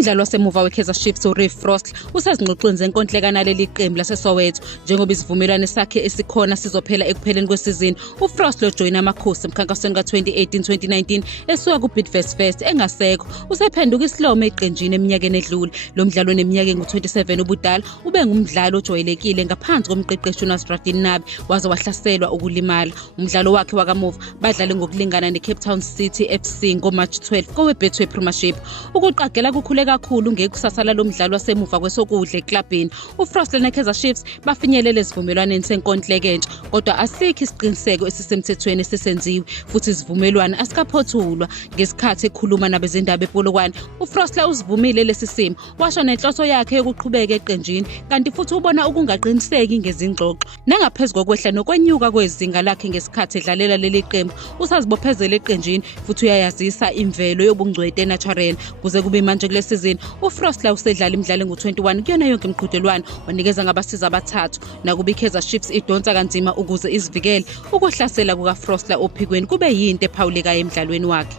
Umdlalo wasemuva weKaizer Chiefs uReef Frost usezingxoxweni zenkontileka naleli qembu laseSoweto njengoba isivumelwano sakhe esikhona sizophela ekupheleni kwesizini. UFrost lojoyina amakhosi emkhankasweni ka-2018-2019 esuka kuBidvest First engasekho usephenduka isilomo eqenjini eminyakeni edlule. Lo mdlalo oneminyaka engu-27 ubudala ube ngumdlalo ojwayelekile ngaphansi komqeqeshi uNasruddin Nabi waze wahlaselwa ukulimala. Umdlalo wakhe wakamuva badlale ngokulingana neCape Town City FC ngoMarch 12 koweBetway Premiership. Ukuqagela kukhule kakhulu ngekusasa lo mdlalo wasemuva kwesokudla eklabhini. uFrost neKaizer Chiefs bafinyelele esivumelwaneni senkontileka entsha kodwa asikho isiqiniseko esisemthethweni esisenziwe futhi isivumelwano asikaphothulwa. Ngesikhathi ekhuluma nabezindaba ePolokwane, uFrost uzivumile lesi simo washo nenhloso yakhe yokuqhubeka eqenjini kanti futhi ubona ukungaqiniseki ngezingxoxo nangaphezulu kokwehla nokwenyuka kwezinga lakhe ngesikhathi edlalela leli qembu. Usazibophezela eqenjini futhi uyayazisa imvelo yobungcwete eNatural. Kuze kube manje kule season uFrost usedlala imidlalo engu-21 kuyona yonke imiqhudelwano wanikeza ngabasiza abathathu. Nakuba iKaizer Chiefs idonsa kanzima ukuze izivikele, ukuhlasela kukaFrost ophikweni kube yinto ephawulekayo emdlalweni wakhe.